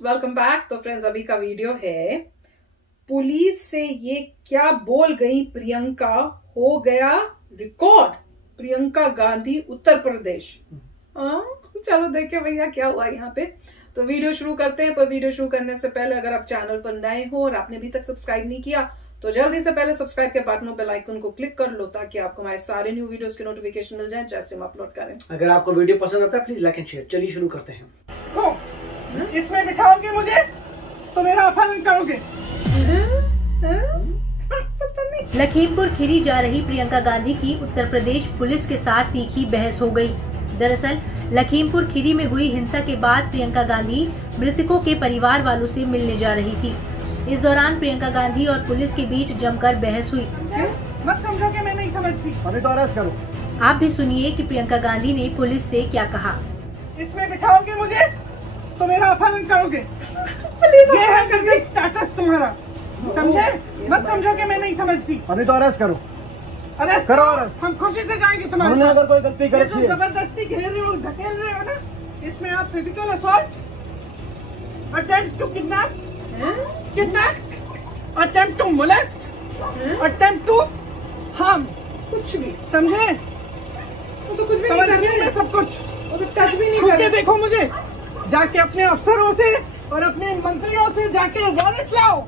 Friends, welcome back. तो friends, अभी का वीडियो है पुलिस से ये क्या बोल गई प्रियंका, हो गया रिकॉर्ड। प्रियंका गांधी उत्तर प्रदेश। चलो देखे भैया क्या हुआ यहाँ पे। तो वीडियो शुरू करते हैं, पर वीडियो शुरू करने से पहले अगर आप चैनल पर नए हो और आपने अभी तक सब्सक्राइब नहीं किया तो जल्दी से पहले सब्सक्राइब के बटन बेल आइकन को क्लिक कर लो ताकि आपको हमारे सारे न्यू वीडियोस के नोटिफिकेशन मिल जाए जैसे हम अपलोड करें। अगर आपको वीडियो पसंद आता है प्लीज लाइक एंड शेयर। चलिए शुरू करते हैं। इसमें बिठाओगे मुझे तो मेरा अपहरण करोगे। लखीमपुर खीरी जा रही प्रियंका गांधी की उत्तर प्रदेश पुलिस के साथ तीखी बहस हो गई। दरअसल लखीमपुर खीरी में हुई हिंसा के बाद प्रियंका गांधी मृतकों के परिवार वालों से मिलने जा रही थी। इस दौरान प्रियंका गांधी और पुलिस के बीच जमकर बहस हुई। मत समझो कि मैं नहीं समझती। अभी तो अरेस्ट करो। आप भी सुनिए कि प्रियंका गांधी ने पुलिस से क्या कहा। इसमें बिठाओगे मुझे तो मेरा अपहरण करोगे। ये है स्टेटस तुम्हारा, समझे? मत समझो कि मैं नहीं समझती। अभी तो अरेस्ट करो। अरेस्ट करो अरेस्ट। हम खुशी से जाएंगे तुम्हारे हमने साथ। अगर कोई गलती ये करी जो जबरदस्ती घेर रहे हो, धकेल रहे हो ना, इसमें आप physical assault, attempt to kidnap, attempt to molest, attempt to harm, कुछ भी समझे? वो तो कुछ भी नहीं समझ कर रही हूँ रहे मैं सब कुछ। वो तो टच भी नहीं छू कर के रहे। देखो मुझे, जाके अपने अफसरों से और अपने मंत्रियों से जाके वारंट लाओ,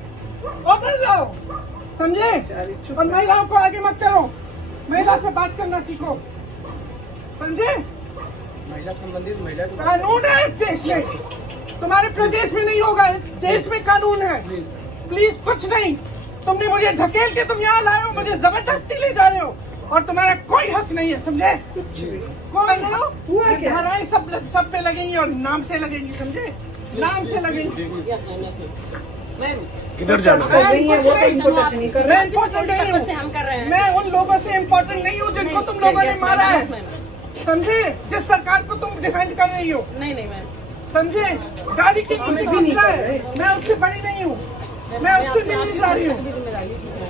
ऑर्डर लाओ, समझे? चुप और महिलाओं को आगे मत करो, महिला से बात करना सीखो, समझे? महिला संबंधित महिला कानून है इस देश में, तुम्हारे प्रदेश में नहीं होगा, इस देश में कानून है। प्लीज कुछ नहीं, तुमने मुझे ढकेल के तुम यहाँ लाए हो, मुझे जबरदस्ती ले जा रहे हो और तुम्हारा कोई हक नहीं है, समझे? कोई हुआ ये क्या? धाराएं सब पे लगेंगी और नाम से लगेंगी, समझे? नाम से लगेंगी। किधर जाना कर रही है, वो तो इनको टच नहीं कर मैं रहे। इम्पोर्टेंट नहीं हूँ, मैं उन लोगों से इम्पोर्टेंट नहीं हूँ जिनको तुम लोगों ने मारा है, समझे? जिस सरकार को तुम डिफेंड कर रही हो, नहीं मैम, समझे? गाड़ी की कुछ कुछ भी नहीं मसला कर रहे। है, मैं उससे बड़ी नहीं हूँ, मैं उससे मिलने जा रही हूँ।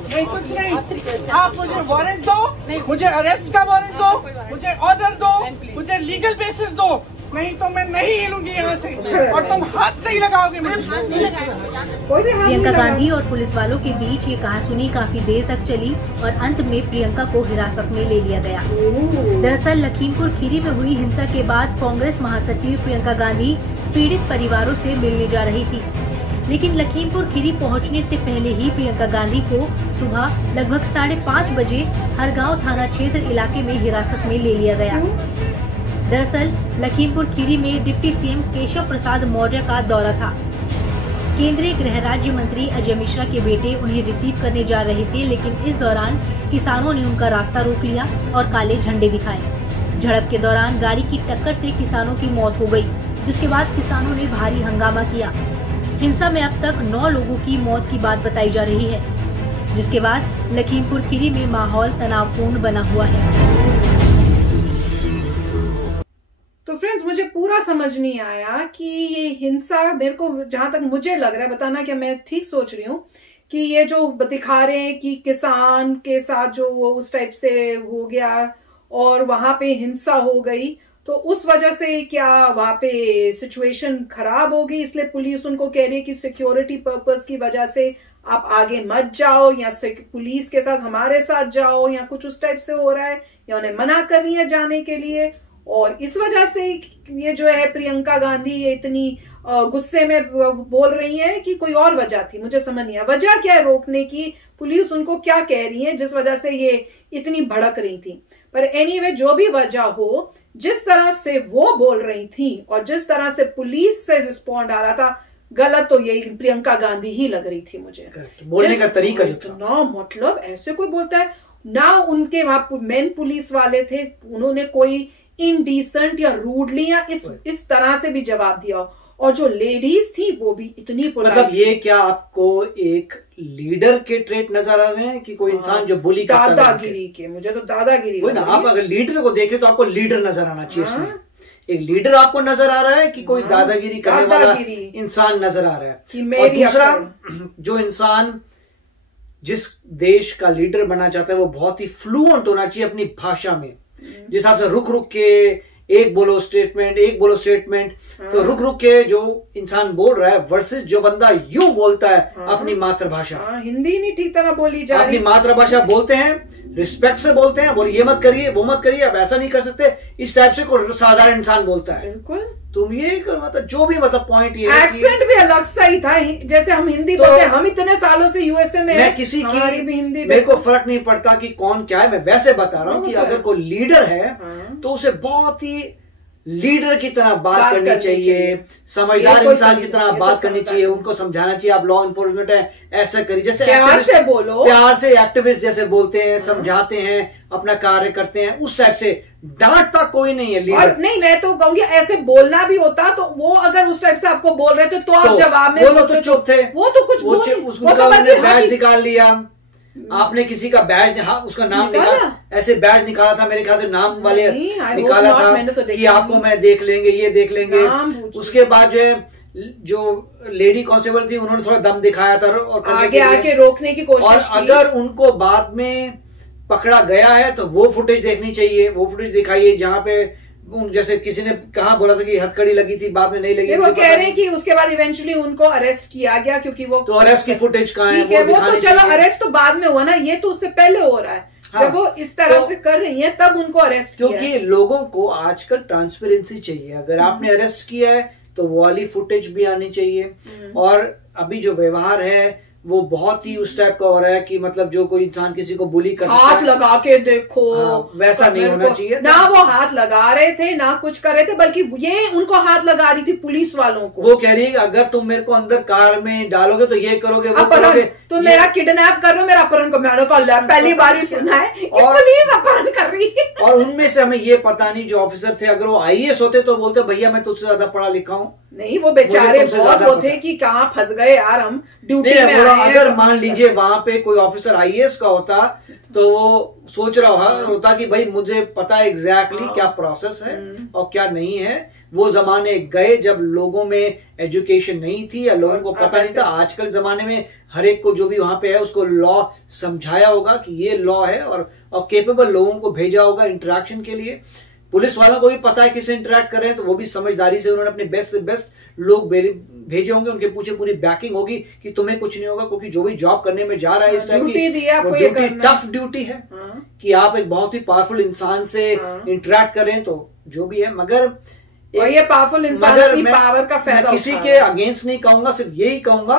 नहीं कुछ नहीं, आप मुझे वारंट दो, मुझे अरेस्ट का वारंट दो, मुझे ऑर्डर दो, मुझे लीगल बेसिस दो, नहीं तो मैं नहीं हिलूंगी यहाँ से और तुम हाथ नहीं लगाओगे मुझे। कोई भी हाथ नहीं प्रियंका लगा। गांधी और पुलिस वालों के बीच ये कहासुनी काफी देर तक चली और अंत में प्रियंका को हिरासत में ले लिया गया। दरअसल लखीमपुर खीरी में हुई हिंसा के बाद कांग्रेस महासचिव प्रियंका गांधी पीड़ित परिवारों से मिलने जा रही थी, लेकिन लखीमपुर खीरी पहुंचने से पहले ही प्रियंका गांधी को सुबह लगभग 5:30 बजे हरगांव थाना क्षेत्र इलाके में हिरासत में ले लिया गया। दरअसल लखीमपुर खीरी में डिप्टी सीएम केशव प्रसाद मौर्य का दौरा था। केंद्रीय गृह राज्य मंत्री अजय मिश्रा के बेटे उन्हें रिसीव करने जा रहे थे, लेकिन इस दौरान किसानों ने उनका रास्ता रोक लिया और काले झंडे दिखाए। झड़प के दौरान गाड़ी की टक्कर से किसानों की मौत हो गई, जिसके बाद किसानों ने भारी हंगामा किया। हिंसा में अब तक 9 लोगों की मौत की बात बताई जा रही है, जिसके बाद लखीमपुर खीरी में माहौल तनावपूर्ण बना हुआ है। तो फ्रेंड्स, मुझे पूरा समझ नहीं आया कि ये हिंसा, मेरे को जहां तक मुझे लग रहा है, बताना क्या मैं ठीक सोच रही हूँ, कि ये जो दिखा रहे हैं कि किसान के साथ जो वो उस टाइप से हो गया और वहां पे हिंसा हो गई, तो उस वजह से क्या वहां पे सिचुएशन खराब हो गई, इसलिए पुलिस उनको कह रही है कि सिक्योरिटी पर्पस की वजह से आप आगे मत जाओ, या पुलिस के साथ हमारे साथ जाओ, या कुछ उस टाइप से हो रहा है, या उन्हें मना कर रही है जाने के लिए। और इस वजह से ये जो है प्रियंका गांधी ये इतनी गुस्से में बोल रही है कि कोई और वजह थी, मुझे समझ नहीं आया वजह क्या है रोकने की, पुलिस उनको क्या कह रही है जिस वजह से ये इतनी भड़क रही थी। पर एनीवे, जो भी वजह हो, जिस तरह से वो बोल रही थी और जिस तरह से पुलिस से रिस्पॉन्ड आ रहा था, गलत तो यही प्रियंका गांधी ही लग रही थी मुझे। बोलने का तरीका जो था, ना मतलब ऐसे कोई बोलता है ना, उनके वहां मेन पुलिस वाले थे, उन्होंने कोई इनडिसेंट या रूडली या इस तरह से भी जवाब दिया। और जो लेडीज थी वो भी इतनी मतलब ये क्या आपको एक लीडर के ट्रेट नजर आ रहे हैं कि कोई इंसान जो बुली करता है? दादागिरी के, मुझे तो दादागिरी ना, आप अगर लीडर को देखें तो आपको लीडर नजर आना चाहिए इसमें। एक लीडर आपको नजर आ रहा है कि कोई दादागिरी करने वाला इंसान नजर आ रहा है कि और दूसरा जो इंसान जिस देश का लीडर बनना चाहता है वो बहुत ही फ्लुएंट होना चाहिए अपनी भाषा में, जिस हिसाब से रुक रुक के एक बोलो स्टेटमेंट, तो रुक रुक के जो इंसान बोल रहा है वर्सेस जो बंदा यूं बोलता है अपनी मातृभाषा, हिंदी नहीं ठीक तरह बोली जा रही, अपनी मातृभाषा बोलते हैं, रिस्पेक्ट से बोलते हैं, बोल ये मत करिए वो मत करिए, अब ऐसा नहीं कर सकते, इस टाइप से कोई साधारण इंसान बोलता है। बिल्कुल तुम ये मतलब जो भी मतलब पॉइंट ये एक्सेंट भी अलग सा ही था, जैसे हम हिंदी बोलते हैं, हम इतने सालों से यूएसए में, मैं किसी की भी हिंदी मेरे को फर्क नहीं पड़ता कि कौन क्या है, मैं वैसे बता रहा हूँ कि अगर कोई लीडर है तो उसे बहुत ही लीडर की तरह बात करनी चाहिए, समझदार इंसान की तरह बात करनी चाहिए, उनको समझाना चाहिए आप लॉ इन्फोर्समेंट है ऐसा करिए, जैसे प्यार से बोलो, प्यार से एक्टिविस्ट जैसे बोलते हैं, समझाते हैं, अपना कार्य करते हैं, उस टाइप से डांटता कोई नहीं है लीडर। नहीं मैं तो कहूंगी ऐसे बोलना भी होता तो वो अगर उस टाइप से आपको बोल रहे थे तो आप जवाब में बोलो तो चुप थे, वो तो कुछ बैच निकाल लिया आपने, किसी का बैज उसका नाम निकाला, ऐसे बैज निकाला था मेरे ख्याल से नाम वाले निकाला था कि आपको मैं देख लेंगे, ये देख लेंगे। उसके बाद जो लेडी कांस्टेबल थी उन्होंने थोड़ा दम दिखाया था और आगे आके रोकने की कोशिश और अगर उनको बाद में पकड़ा गया है तो वो फुटेज देखनी चाहिए, वो फुटेज दिखाइए जहाँ पे जैसे किसी ने कहा बोला था कि हथकड़ी लगी थी, बाद में नहीं लगी, वो कह रहे हैं कि उसके बाद इवेंचुअली उनको अरेस्ट किया गया क्योंकि वो तो अरेस्ट की फुटेज कहाँ है, वो तो चलो अरेस्ट तो बाद में हुआ ना, ये तो उससे पहले हो रहा है। हाँ, जब वो इस तरह से कर रही है तब उनको अरेस्ट किया, क्योंकि लोगों को आजकल ट्रांसपेरेंसी चाहिए, अगर आपने अरेस्ट किया है तो वो वाली फुटेज भी आनी चाहिए। और अभी जो व्यवहार है वो बहुत ही उस टाइप का हो रहा है कि मतलब जो कोई इंसान किसी को बुली कर हाथ लगा के देखो, वैसा नहीं होना चाहिए ना, वो हाथ लगा रहे थे ना कुछ कर रहे थे, बल्कि ये उनको हाथ लगा रही थी पुलिस वालों को। वो कह रही है अगर तुम मेरे को अंदर कार में डालोगे तो ये करोगे वो करोगे, तो मेरा किडनैप कर रहे हो, मेरा अपहरण को, मैंने कहा पहली बार ही सुना है कि पुलिस अपहरण कर रही है। और उनमें से हमें ये पता नहीं जो ऑफिसर थे अगर वो आईएएस होते तो बोलते भैया मैं तुझसे ज्यादा पढ़ा लिखा हूँ, नहीं वो बेचारे बहुत वो थे कि कहाँ फंस गए यार, हम ड्यूटी में अगर मान लीजिए वहां पे कोई ऑफिसर आईएएस का होता तो वो सोच रहा होता कि भाई मुझे पता है एग्जैक्टली क्या प्रोसेस है और क्या नहीं है। वो जमाने गए जब लोगों में एजुकेशन नहीं थी या लोगों को पता नहीं था। आजकल जमाने में हर एक को जो भी वहां पे है उसको लॉ समझाया होगा कि ये लॉ है और केपेबल लोगों को भेजा होगा इंटरेक्शन के लिए। पुलिस वालों को भी पता है किससे इंटरेक्ट कर रहे हैं तो वो भी समझदारी से उन्होंने अपने बेस्ट से बेस्ट लोग भेजे होंगे, उनके पीछे पूरी बैकिंग होगी कि तुम्हें कुछ नहीं होगा, क्योंकि जो भी जॉब करने में जा रहा है इस टाइम की ड्यूटी टफ ड्यूटी है कि आप एक बहुत ही पावरफुल इंसान से इंटरेक्ट करें तो जो भी है। मगर ये पावरफुल इंसान अपनी पावर का फायदा किसी के अगेंस्ट नहीं कहूंगा, सिर्फ यही कहूंगा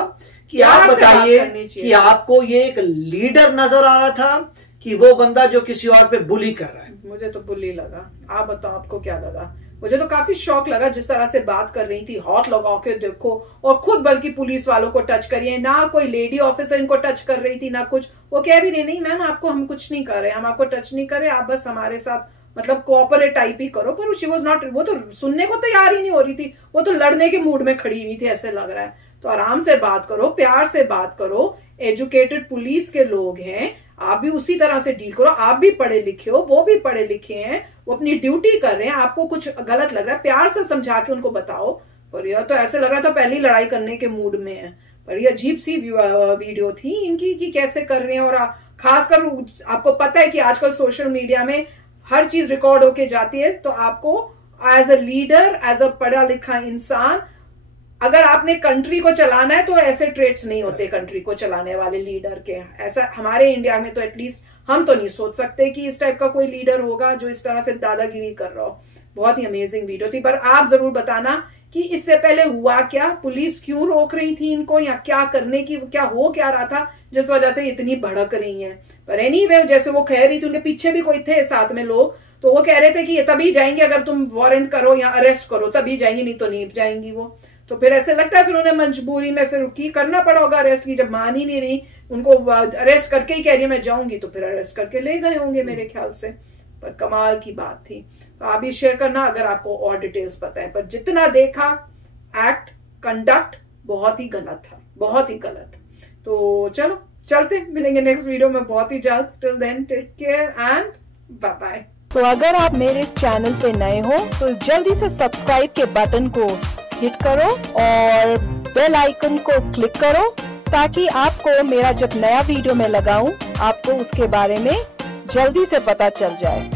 कि आप बताइए कि आपको ये एक लीडर नजर आ रहा था कि वो बंदा जो किसी और पे बुली कर रहा है। मुझे तो बुली लगा, आप बताओ आपको क्या लगा? मुझे तो काफी शौक लगा जिस तरह से बात कर रही थी, हाथ लगा के देखो, और खुद बल्कि पुलिस वालों को टच करिए, ना कोई लेडी ऑफिसर इनको टच कर रही थी ना कुछ। वो कह भी नहीं मैम आपको हम कुछ नहीं कर रहे, हम आपको टच नहीं कर रहे, आप बस हमारे साथ मतलब कोऑपरेट टाइप ही करो। पर शी वाज नॉट, वो तो सुनने को तैयार ही नहीं हो रही थी, वो तो लड़ने के मूड में खड़ी हुई थी ऐसे लग रहा है। तो आराम से बात करो, प्यार से बात करो, एजुकेटेड पुलिस के लोग हैं, आप भी उसी तरह से डील करो। आप भी पढ़े लिखे हो, वो भी पढ़े लिखे हैं, वो अपनी ड्यूटी कर रहे हैं, आपको कुछ गलत लग रहा है प्यार से समझा के उनको बताओ। पर यह तो ऐसे लग रहा था पहली लड़ाई करने के मूड में है। पर ये अजीब सी वीडियो थी इनकी कि कैसे कर रहे हैं। और खासकर आपको पता है कि आजकल सोशल मीडिया में हर चीज रिकॉर्ड होके जाती है, तो आपको as a leader, as a पढ़ा लिखा इंसान, अगर आपने कंट्री को चलाना है तो ऐसे ट्रेट्स नहीं होते कंट्री को चलाने वाले लीडर के। ऐसा हमारे इंडिया में तो एटलीस्ट हम तो नहीं सोच सकते कि इस टाइप का कोई लीडर होगा जो इस तरह से दादागिरी कर रहा हो। बहुत ही अमेजिंग वीडियो थी। पर आप जरूर बताना कि इससे पहले हुआ क्या, पुलिस क्यों रोक रही थी इनको, या क्या करने की, क्या हो क्या रहा था जिस वजह से इतनी भड़क रही है। पर एनीवे, जैसे वो कह रही थी, उनके पीछे भी कोई थे साथ में लोग, तो वो कह रहे थे कि ये तभी जाएंगे अगर तुम वारंट करो या अरेस्ट करो तभी जाएंगी, नहीं तो नहीं जाएंगी वो। तो फिर ऐसे लगता है फिर उन्हें मजबूरी में फिर की करना पड़ा होगा अरेस्ट की। जब मान ही नहीं रही, उनको अरेस्ट करके ही कह रही मैं जाऊंगी, तो फिर अरेस्ट करके ले गए होंगे मेरे ख्याल से। पर कमाल की बात थी। तो आप भी शेयर करना अगर आपको और डिटेल्स पता है। पर जितना देखा एक्ट, कंडक्ट बहुत ही गलत था, बहुत ही गलत। तो चलो चलते, मिलेंगे नेक्स्ट वीडियो में बहुत ही जल्द। Till then take care and bye bye. तो अगर आप मेरे इस चैनल पे नए हो तो जल्दी से सब्सक्राइब के बटन को हिट करो और बेल आइकन को क्लिक करो, ताकि आपको मेरा जब नया वीडियो मैं लगाऊं आपको उसके बारे में जल्दी से पता चल जाए।